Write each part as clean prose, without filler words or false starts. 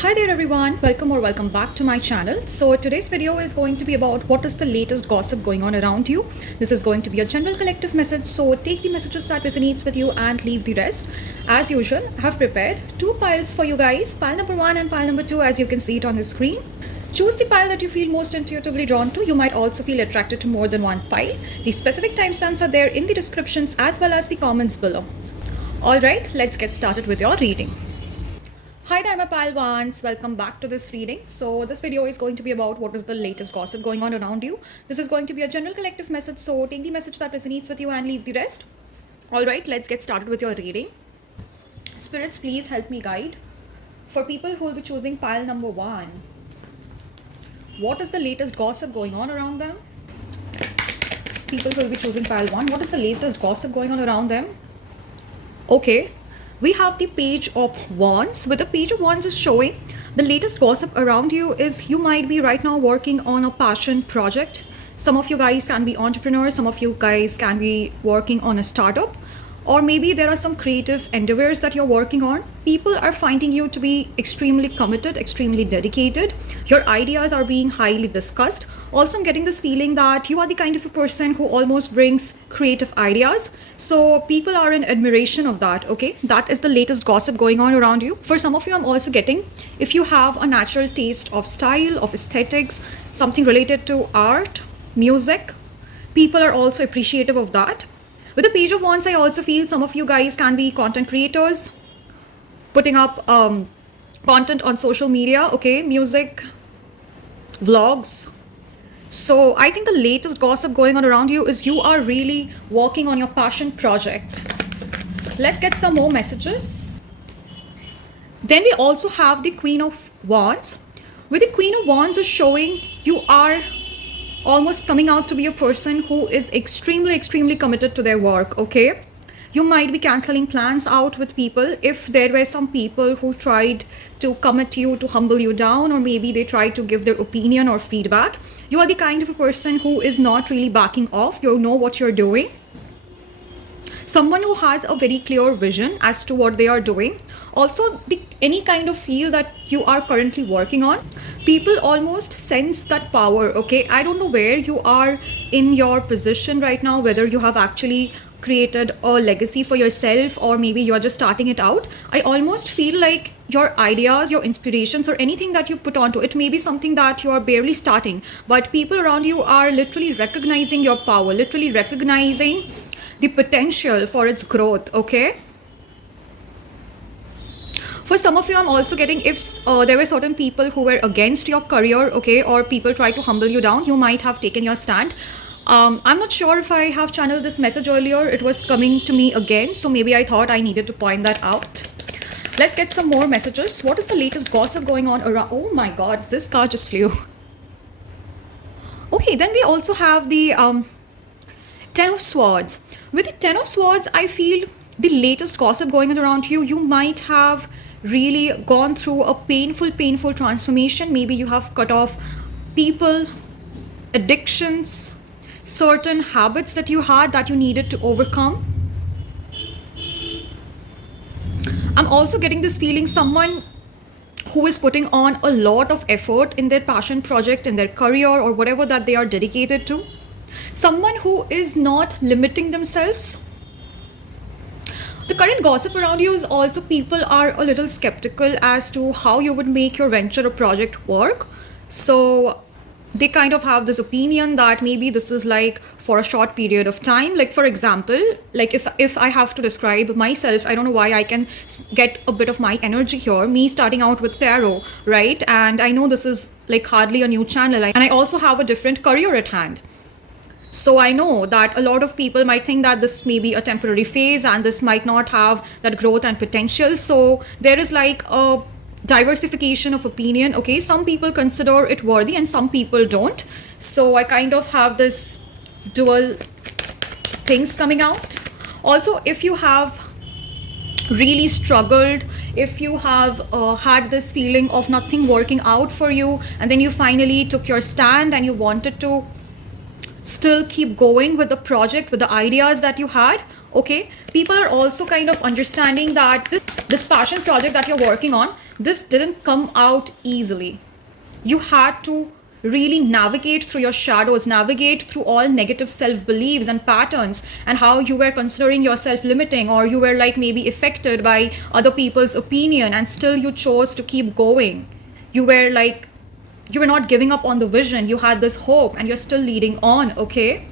Hi there everyone, welcome back to my channel. So today's video is going to be about what is the latest gossip going on around you. This is going to be a general collective message, so take the messages that resonates with you and leave the rest. As usual, I have prepared two piles for you guys, pile number 1 and pile number 2, as you can see it on the screen. Choose the pile that you feel most intuitively drawn to. You might also feel attracted to more than one pile. The specific timestamps are there in the descriptions as well as the comments below. Alright, let's get started with your reading. Hi there my pile ones, welcome back to this reading. So this video is going to be about what is the latest gossip going on around you. This is going to be a general collective message, so take the message that resonates with you and leave the rest. Alright, let's get started with your reading. Spirits, please help me guide. For people who will be choosing pile number 1, what is the latest gossip going on around them? People who will be choosing pile 1, what is the latest gossip going on around them? Okay. We have the Page of Wands. With the Page of Wands is showing the latest gossip around you is you might be right now working on a passion project. Some of you guys can be entrepreneurs, some of you guys can be working on a startup, or maybe there are some creative endeavors that you're working on. People are finding you to be extremely committed, extremely dedicated. Your ideas are being highly discussed. Also, I'm getting this feeling that you are the kind of a person who almost brings creative ideas. So people are in admiration of that, okay? That is the latest gossip going on around you. For some of you, I'm also getting, if you have a natural taste of style, of aesthetics, something related to art, music, people are also appreciative of that. With the Page of Wands, I also feel some of you guys can be content creators, putting up content on social media, okay, music, vlogs. So I think the latest gossip going on around you is you are really working on your passion project. Let's get some more messages. Then we also have the Queen of Wands. With the Queen of Wands is showing you are almost coming out to be a person who is extremely committed to their work, okay? You might be canceling plans out with people if there were some people who tried to come at you to humble you down, or maybe they tried to give their opinion or feedback. You are the kind of a person who is not really backing off. You know what you're doing. Someone who has a very clear vision as to what they are doing. Also, any kind of field that you are currently working on, people almost sense that power, okay? I don't know where you are in your position right now, whether you have actually created a legacy for yourself or maybe you're just starting it out. I almost feel like your ideas, your inspirations, or anything that you put onto it may be something that you are barely starting, but people around you are literally recognizing your power, literally recognizing the potential for its growth, okay? For some of you, I'm also getting if there were certain people who were against your career, okay, or people tried to humble you down, you might have taken your stand. I'm not sure if I have channeled this message earlier. It was coming to me again, so maybe I thought I needed to point that out. Let's get some more messages. What is the latest gossip going on around? Oh my god, this card just flew. Okay, then we also have the Ten of Swords. With the Ten of Swords, I feel the latest gossip going on around you, you might have really gone through a painful transformation. Maybe you have cut off people, addictions, certain habits that you had that you needed to overcome. I'm also getting this feeling someone who is putting on a lot of effort in their passion project, in their career, or whatever that they are dedicated to. Someone who is not limiting themselves. The current gossip around you is also people are a little skeptical as to how you would make your venture or project work. So they kind of have this opinion that maybe this is like for a short period of time. Like for example, like if I have to describe myself, I don't know why I can get a bit of my energy here. Me starting out with tarot, right? And I know this is like hardly a new channel, and I also have a different career at hand. So I know that a lot of people might think that this may be a temporary phase and this might not have that growth and potential. So there is like a diversification of opinion, okay? Some people consider it worthy and some people don't. So I kind of have this dual things coming out. Also, if you have really struggled, if you have had this feeling of nothing working out for you, and then you finally took your stand and you wanted to still keep going with the project, with the ideas that you had, okay? People are also kind of understanding that this This passion project that you're working on, this didn't come out easily. You had to really navigate through your shadows, navigate through all negative self-beliefs and patterns, and how you were considering yourself limiting, or you were like maybe affected by other people's opinion, and still you chose to keep going. You were not giving up on the vision. You had this hope and you're still leading on, okay?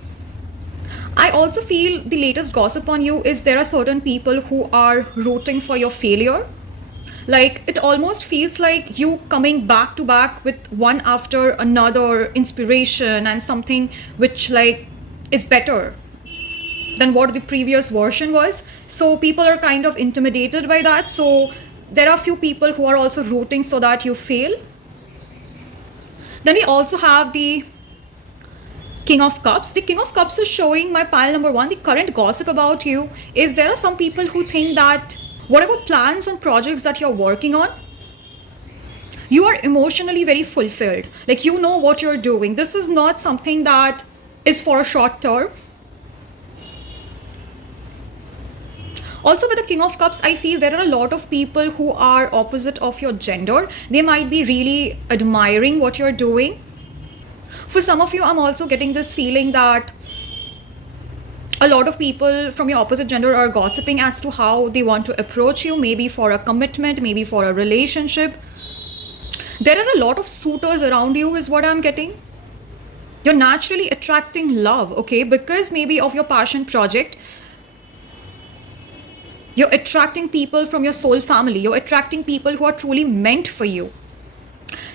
I also feel the latest gossip on you is there are certain people who are rooting for your failure. Like, it almost feels like you coming back to back with one after another inspiration and something which like is better than what the previous version was. So people are kind of intimidated by that. So there are few people who are also rooting so that you fail. Then we also have the King of Cups. The King of Cups is showing my pile number 1. The current gossip about you is there are some people who think that whatever plans and projects that you're working on, you are emotionally very fulfilled. Like, you know what you're doing. This is not something that is for a short term. Also, with the King of Cups, I feel there are a lot of people who are opposite of your gender. They might be really admiring what you're doing. For some of you, I'm also getting this feeling that a lot of people from your opposite gender are gossiping as to how they want to approach you, maybe for a commitment, maybe for a relationship. There are a lot of suitors around you is what I'm getting. You're naturally attracting love, okay? Because maybe of your passion project, you're attracting people from your soul family. You're attracting people who are truly meant for you.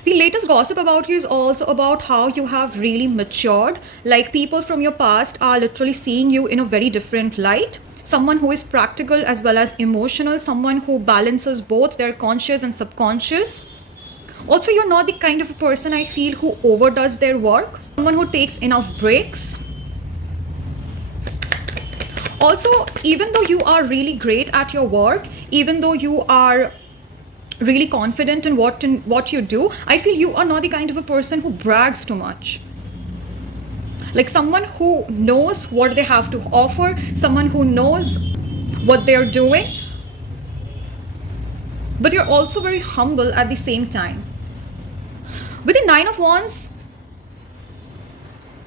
The latest gossip about you is also about how you have really matured. Like, people from your past are literally seeing you in a very different light. Someone who is practical as well as emotional. Someone who balances both their conscious and subconscious. Also, you're not the kind of a person I feel who overdoes their work. Someone who takes enough breaks. Also, even though you are really great at your work, even though you are really confident in what you do, I feel you are not the kind of a person who brags too much. Like, someone who knows what they have to offer, someone who knows what they're doing, but you're also very humble at the same time. With the 9 of Wands,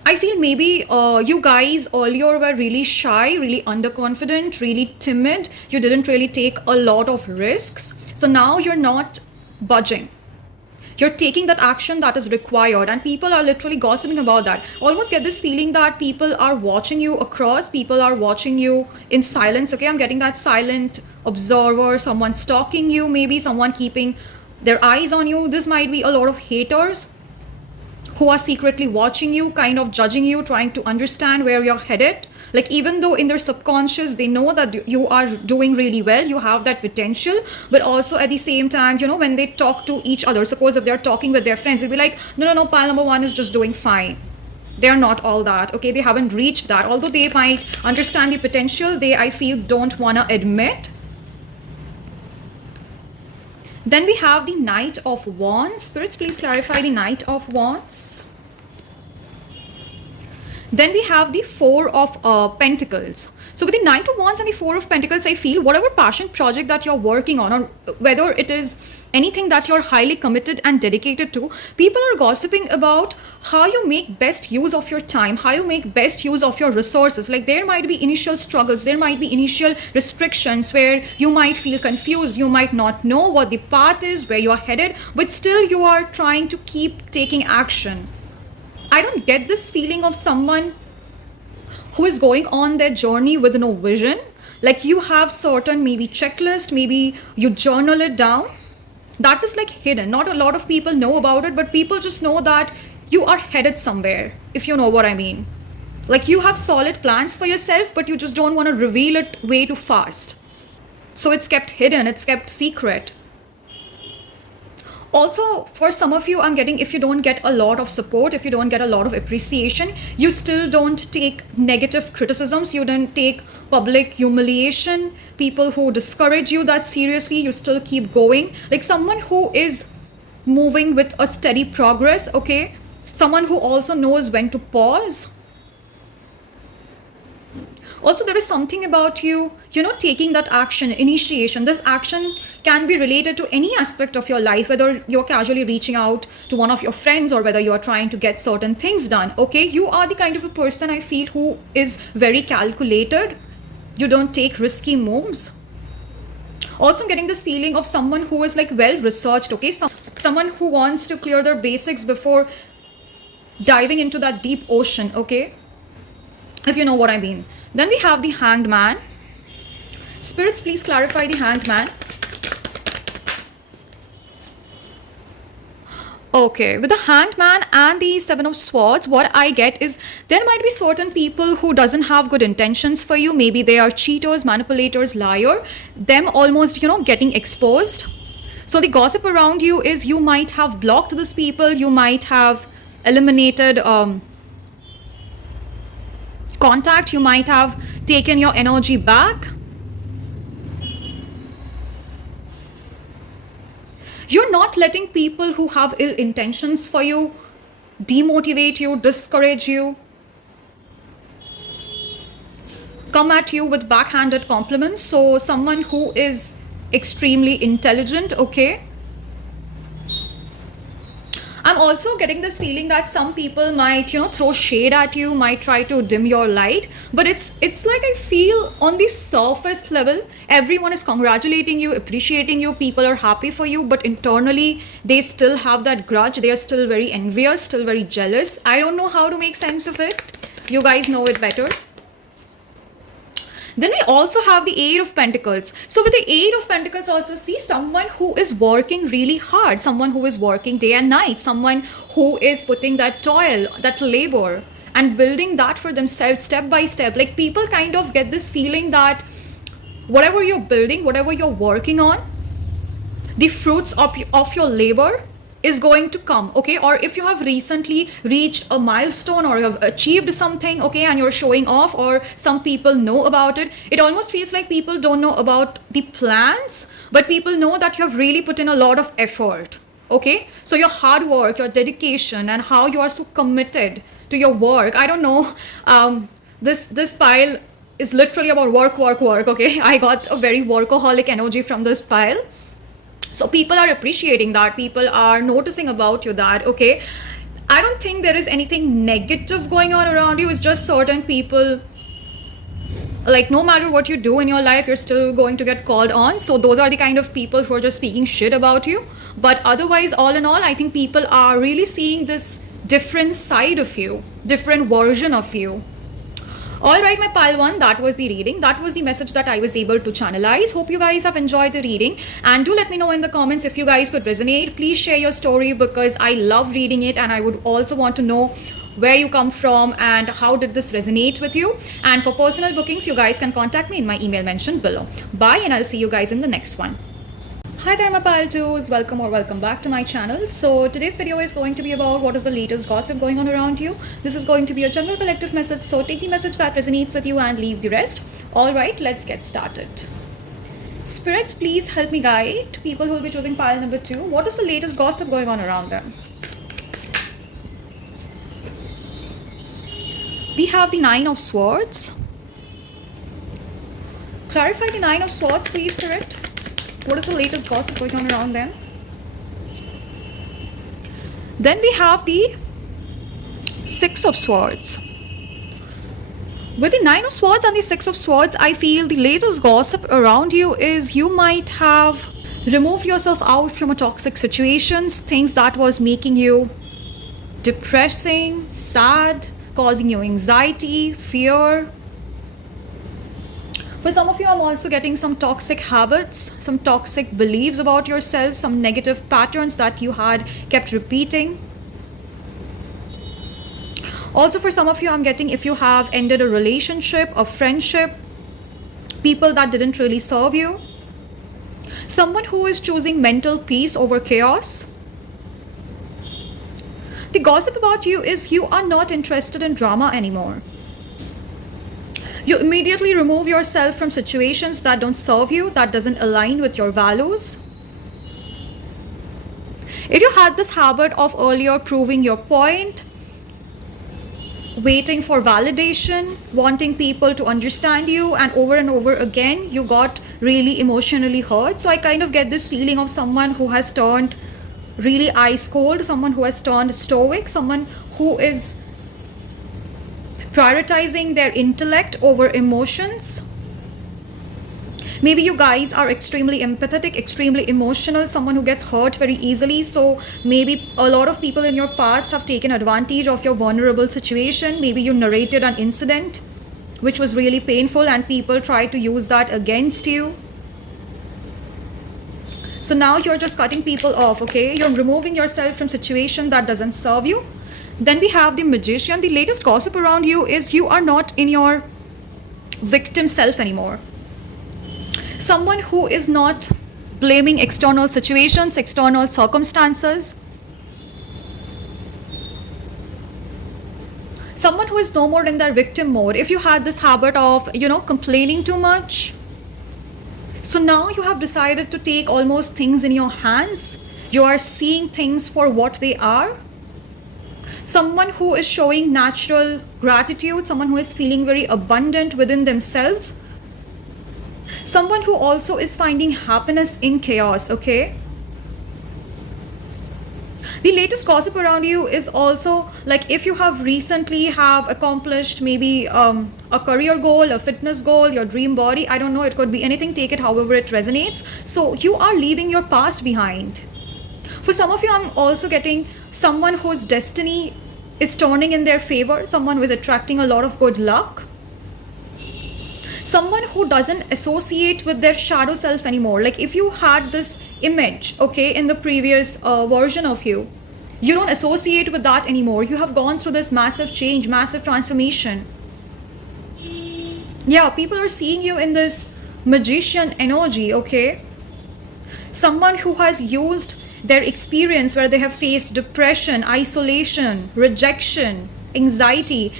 I feel maybe you guys earlier were really shy, really underconfident, really timid. You didn't really take a lot of risks. So now you're not budging. You're taking that action that is required, and people are literally gossiping about that. Almost get this feeling that people are watching you across, people are watching you in silence. Okay, I'm getting that silent observer, someone stalking you, maybe someone keeping their eyes on you. This might be a lot of haters who are secretly watching you, kind of judging you, trying to understand where you're headed. Like, even though in their subconscious, they know that you are doing really well, you have that potential, but also at the same time, you know, when they talk to each other, suppose if they're talking with their friends, they'll be like, no, pile number 1 is just doing fine. They're not all that, okay? They haven't reached that. Although they might understand the potential, they, I feel, don't want to admit. Then we have the Knight of Wands. Spirits, please clarify the Knight of Wands. Then we have the Four of Pentacles. So with the Knight of Wands and the Four of Pentacles, I feel whatever passion project that you're working on, or whether it is anything that you're highly committed and dedicated to, people are gossiping about how you make best use of your time, how you make best use of your resources. Like, there might be initial struggles, there might be initial restrictions where you might feel confused, you might not know what the path is, where you're headed, but still you are trying to keep taking action. I don't get this feeling of someone who is going on their journey with no vision. Like, you have certain maybe checklist, maybe you journal it down. That is like hidden. Not a lot of people know about it, but people just know that you are headed somewhere, if you know what I mean. Like, you have solid plans for yourself, but you just don't want to reveal it way too fast. So it's kept hidden, it's kept secret. Also, for some of you, I'm getting, if you don't get a lot of support, if you don't get a lot of appreciation, you still don't take negative criticisms, you don't take public humiliation, people who discourage you that seriously, you still keep going. Like, someone who is moving with a steady progress, okay? Someone who also knows when to pause. Also, there is something about you, taking that action, initiation. This action can be related to any aspect of your life, whether you're casually reaching out to one of your friends or whether you are trying to get certain things done. Okay, you are the kind of a person I feel who is very calculated. You don't take risky moves. Also, I'm getting this feeling of someone who is like well researched. Okay, someone who wants to clear their basics before diving into that deep ocean. Okay, if you know what I mean. Then we have the Hanged Man. Spirits, please clarify the Hanged Man. Okay, with the Hanged Man and the Seven of Swords, what I get is there might be certain people who doesn't have good intentions for you. Maybe they are cheaters, manipulators, liar. Them almost, getting exposed. So the gossip around you is you might have blocked these people. You might have eliminated contact. You might have taken your energy back. You're not letting people who have ill intentions for you demotivate you, discourage you, come at you with backhanded compliments. So someone who is extremely intelligent, okay? I'm also getting this feeling that some people might, throw shade at you, might try to dim your light. But it's like I feel on the surface level, everyone is congratulating you, appreciating you, people are happy for you. But internally, they still have that grudge. They are still very envious, still very jealous. I don't know how to make sense of it. You guys know it better. Then we also have the Eight of Pentacles. So with the Eight of Pentacles also, see someone who is working really hard, someone who is working day and night, someone who is putting that toil, that labor and building that for themselves step by step. Like people kind of get this feeling that whatever you're building, whatever you're working on, the fruits of your labor is going to come, okay? Or if you have recently reached a milestone or you have achieved something, okay, and you're showing off, or some people know about it, it almost feels like people don't know about the plans, but people know that you have really put in a lot of effort, okay? So your hard work, your dedication, and how you are so committed to your work. I don't know, this pile is literally about work, okay? I got a very workaholic energy from this pile. So people are appreciating that, people are noticing about you that, okay, I don't think there is anything negative going on around you. It's just certain people, like no matter what you do in your life, you're still going to get called on. So those are the kind of people who are just speaking shit about you. But otherwise, all in all, I think people are really seeing this different side of you, different version of you. Alright, my pile one, that was the reading. That was the message that I was able to channelize. Hope you guys have enjoyed the reading. And do let me know in the comments if you guys could resonate. Please share your story because I love reading it and I would also want to know where you come from and how did this resonate with you. And for personal bookings, you guys can contact me in my email mentioned below. Bye, and I'll see you guys in the next one. Hi there, my pile twos. Welcome back to my channel. So today's video is going to be about what is the latest gossip going on around you. This is going to be a general collective message, so take the message that resonates with you and leave the rest. All right, let's get started. Spirits, please help me guide people who will be choosing pile number 2. What is the latest gossip going on around them? We have the Nine of Swords. Clarify the Nine of Swords, please, Spirit. What is the latest gossip going on around them? Then we have the Six of Swords. With the Nine of Swords and the Six of Swords, I feel the latest gossip around you is you might have removed yourself out from a toxic situations, things that was making you depressing, sad, causing you anxiety, fear. For some of you, I'm also getting some toxic habits, some toxic beliefs about yourself, some negative patterns that you had kept repeating. Also, for some of you, I'm getting if you have ended a relationship, a friendship, people that didn't really serve you, someone who is choosing mental peace over chaos. The gossip about you is you are not interested in drama anymore. You immediately remove yourself from situations that don't serve you, that doesn't align with your values. If you had this habit of earlier proving your point, waiting for validation, wanting people to understand you, and over again you got really emotionally hurt. So I kind of get this feeling of someone who has turned really ice cold, someone who has turned stoic, someone who is prioritizing their intellect over emotions. Maybe you guys are extremely empathetic, extremely emotional, someone who gets hurt very easily. So maybe a lot of people in your past have taken advantage of your vulnerable situation. Maybe you narrated an incident which was really painful and people tried to use that against you. So now you're just cutting people off, okay? You're removing yourself from situation that doesn't serve you. Then we have the Magician. The latest gossip around you is you are not in your victim self anymore. Someone who is not blaming external situations, external circumstances. Someone who is no more in their victim mode. If you had this habit of, complaining too much, so now you have decided to take almost things in your hands. You are seeing things for what they are. Someone who is showing natural gratitude, someone who is feeling very abundant within themselves. Someone who also is finding happiness in chaos, okay? The latest gossip around you is also like if you have recently have accomplished maybe a career goal, a fitness goal, your dream body, I don't know, it could be anything, take it however it resonates. So you are leaving your past behind. For some of you, I'm also getting someone whose destiny is turning in their favor, someone who is attracting a lot of good luck. Someone who doesn't associate with their shadow self anymore. Like if you had this image, okay, in the previous version of you, you don't associate with that anymore. You have gone through this massive change, massive transformation. Yeah, people are seeing you in this magician energy, okay? Someone who has used their experience where they have faced depression, isolation, rejection, anxiety,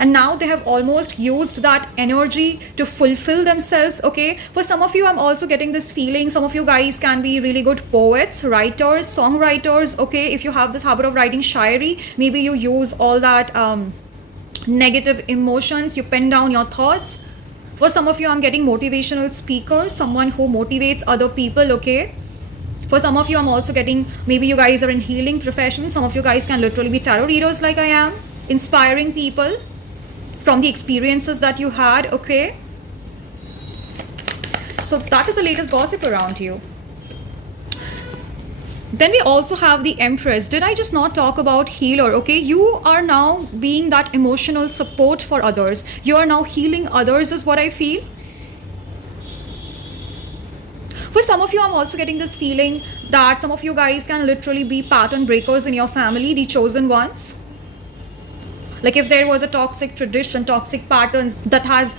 and now they have almost used that energy to fulfill themselves, okay? For some of you, I'm also getting this feeling, some of you guys can be really good poets, writers, songwriters, okay? If you have this habit of writing shairi, maybe you use all that negative emotions, you pen down your thoughts. For some of you, I'm getting motivational speakers, someone who motivates other people, okay? For some of you, I'm also getting, maybe you guys are in healing profession. Some of you guys can literally be tarot readers like I am, inspiring people from the experiences that you had, okay? So that is the latest gossip around you. Then we also have the Empress. Did I just not talk about healer, okay? You are now being that emotional support for others. You are now healing others is what I feel. For some of you, I'm also getting this feeling that some of you guys can literally be pattern breakers in your family, the chosen ones. Like if there was a toxic tradition, toxic patterns that has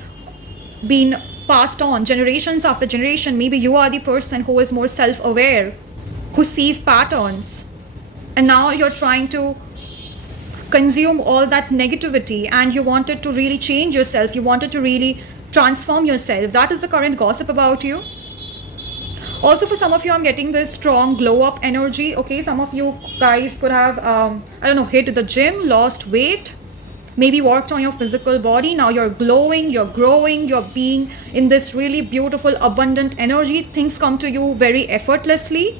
been passed on generations after generation, maybe you are the person who is more self-aware, who sees patterns. And now you're trying to consume all that negativity and you wanted to really change yourself. You wanted to really transform yourself. That is the current gossip about you. Also, for some of you, I'm getting this strong glow up energy. Okay, some of you guys could have, hit the gym, lost weight, maybe worked on your physical body. Now you're glowing, you're growing, you're being in this really beautiful, abundant energy. Things come to you very effortlessly.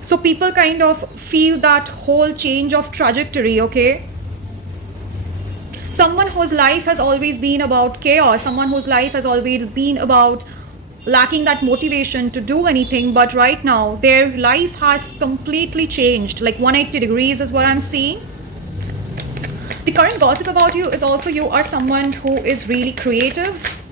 So people kind of feel that whole change of trajectory, okay? Someone whose life has always been about chaos, someone whose life has always been about lacking that motivation to do anything, but right now their life has completely changed, like 180 degrees is what I'm seeing. The current gossip about you is also you are someone who is really creative.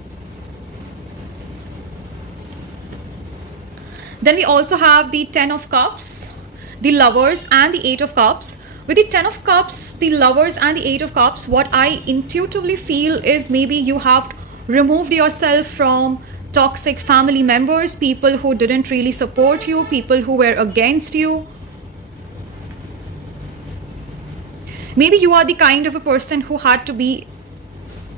Then we also have the 10 of Cups, the Lovers and the 8 of Cups. With the 10 of Cups, the Lovers and the 8 of Cups, what I intuitively feel is maybe you have removed yourself from toxic family members, people who didn't really support you, people who were against you. Maybe you are the kind of a person who had to be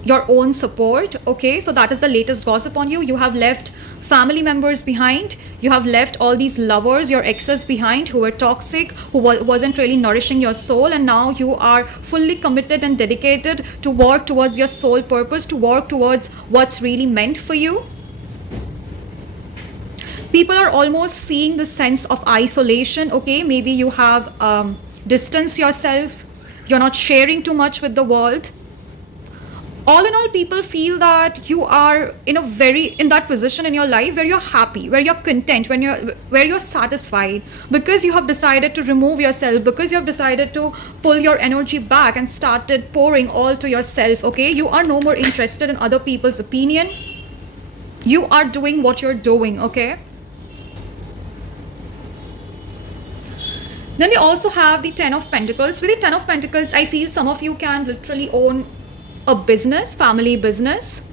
your own support, okay? So that is the latest gossip on you. You have left family members behind. You have left all these lovers, your exes behind, who were toxic, who wasn't really nourishing your soul, and now you are fully committed and dedicated to work towards your soul purpose, to work towards what's really meant for you. People are almost seeing the sense of isolation, okay? Maybe you have distanced yourself, you're not sharing too much with the world. All in all, people feel that you are in that position in your life where you're happy, where you're content, where you're satisfied, because you have decided to remove yourself, because you have decided to pull your energy back and started pouring all to yourself, okay? You are no more interested in other people's opinion. You are doing what you're doing, okay? Then we also have the Ten of Pentacles. With the Ten of Pentacles, I feel some of you can literally own a business, family business.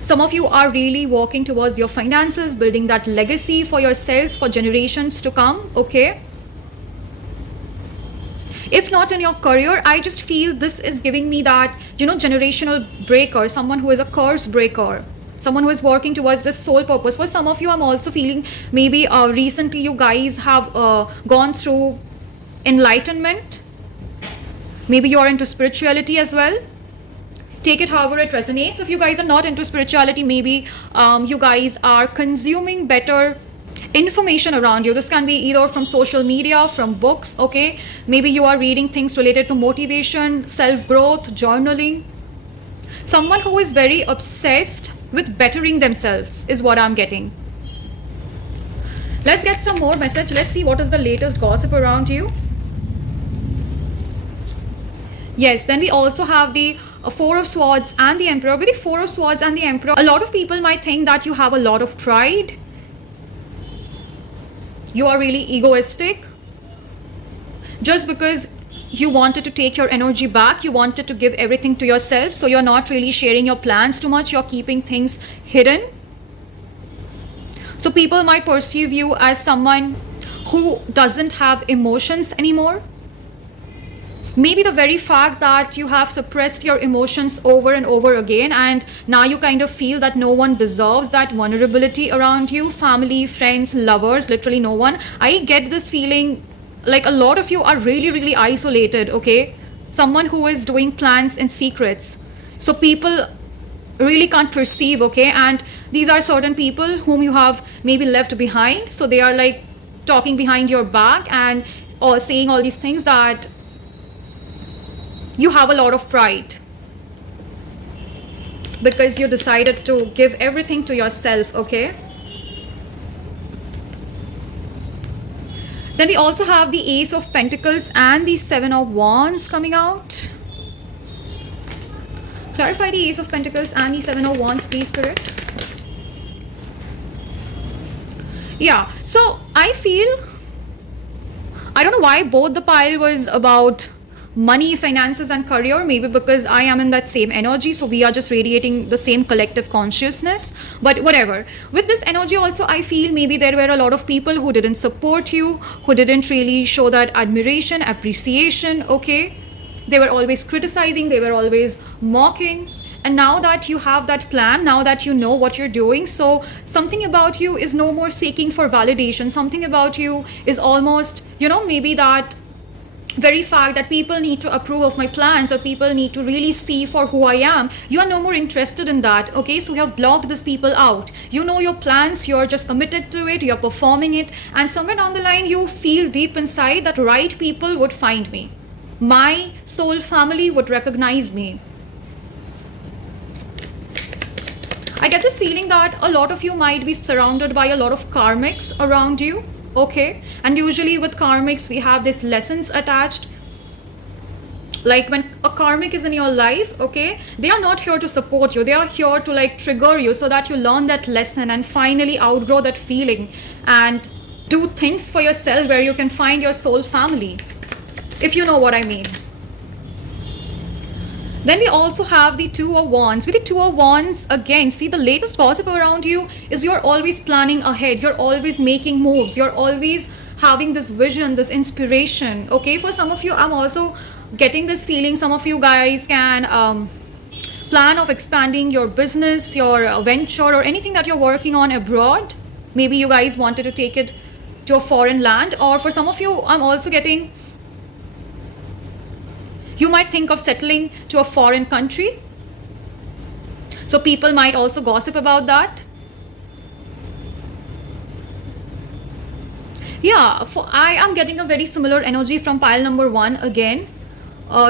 Some of you are really working towards your finances, building that legacy for yourselves for generations to come, okay? If not in your career, I just feel this is giving me that, generational breaker, someone who is a curse breaker, someone who is working towards this soul purpose. For some of you, I'm also feeling maybe recently you guys have gone through enlightenment. Maybe you're into spirituality as well. Take it however it resonates. If you guys are not into spirituality, maybe you guys are consuming better information around you. This can be either from social media, from books, okay? Maybe you are reading things related to motivation, self-growth, journaling. Someone who is very obsessed with bettering themselves is what I'm getting. Let's get some more message. Let's see what is the latest gossip around you. Yes, then we also have the Four of Swords and the Emperor. With the Four of Swords and the Emperor, a lot of people might think that you have a lot of pride. You are really egoistic. Just because you wanted to take your energy back, you wanted to give everything to yourself, so you're not really sharing your plans too much, you're keeping things hidden. So people might perceive you as someone who doesn't have emotions anymore. Maybe the very fact that you have suppressed your emotions over and over again, and now you kind of feel that no one deserves that vulnerability around you. Family, friends, lovers, literally no one. I get this feeling like a lot of you are really, really isolated, okay? Someone who is doing plans in secrets. So people really can't perceive, okay? And these are certain people whom you have maybe left behind. So they are like talking behind your back and or saying all these things that you have a lot of pride because you decided to give everything to yourself, okay? Then we also have the Ace of Pentacles and the Seven of Wands coming out. Clarify the Ace of Pentacles and the Seven of Wands, please, Spirit. Yeah, so I feel, I don't know why both the pile was about money, finances and career. Maybe because I am in that same energy, so we are just radiating the same collective consciousness, but whatever. With this energy also, I feel maybe there were a lot of people who didn't support you, who didn't really show that admiration, appreciation, okay? They were always criticizing, they were always mocking. And now that you have that plan, now that you know what you're doing, so something about you is no more seeking for validation. Something about you is almost, maybe that very fact that people need to approve of my plans or people need to really see for who I am. You are no more interested in that, okay? So you have blocked these people out. You know your plans, you're just committed to it, you're performing it, and somewhere down the line you feel deep inside that right people would find me. My soul family would recognize me. I get this feeling that a lot of you might be surrounded by a lot of karmics around you. Okay, and usually with karmics we have these lessons attached. Like when a karmic is in your life, okay, they are not here to support you, they are here to like trigger you so that you learn that lesson and finally outgrow that feeling and do things for yourself where you can find your soul family, if you know what I mean. Then we also have the Two of Wands. With the Two of Wands, again, see, the latest gossip around you is you're always planning ahead. You're always making moves. You're always having this vision, this inspiration. Okay, for some of you, I'm also getting this feeling. Some of you guys can plan of expanding your business, your venture, or anything that you're working on abroad. Maybe you guys wanted to take it to a foreign land, or for some of you, I'm also getting, you might think of settling to a foreign country. So people might also gossip about that. Yeah, I am getting a very similar energy from pile number 1 again.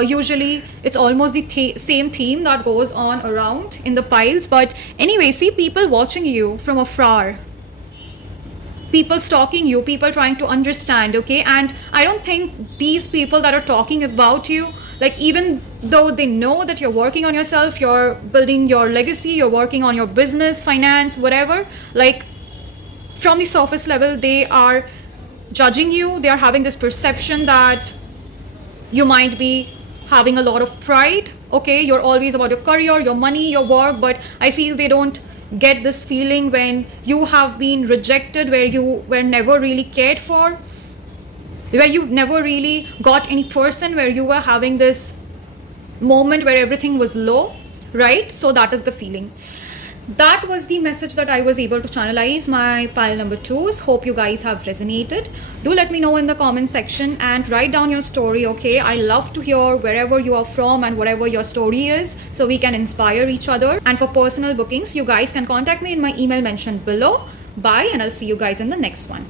Usually it's almost the same theme that goes on around in the piles. But anyway, see people watching you from afar, people stalking you, people trying to understand, okay? And I don't think these people that are talking about you, like, even though they know that you're working on yourself, you're building your legacy, you're working on your business, finance, whatever, like, from the surface level, they are judging you. They are having this perception that you might be having a lot of pride, okay? You're always about your career, your money, your work, but I feel they don't get this feeling when you have been rejected, where you were never really cared for, where you never really got any person, where you were having this moment where everything was low, right? So that is the feeling. That was the message that I was able to channelize, my pile number 2s. Hope you guys have resonated. Do let me know in the comment section and write down your story, okay? I love to hear wherever you are from and whatever your story is, so we can inspire each other. And for personal bookings, you guys can contact me in my email mentioned below. Bye, and I'll see you guys in the next one.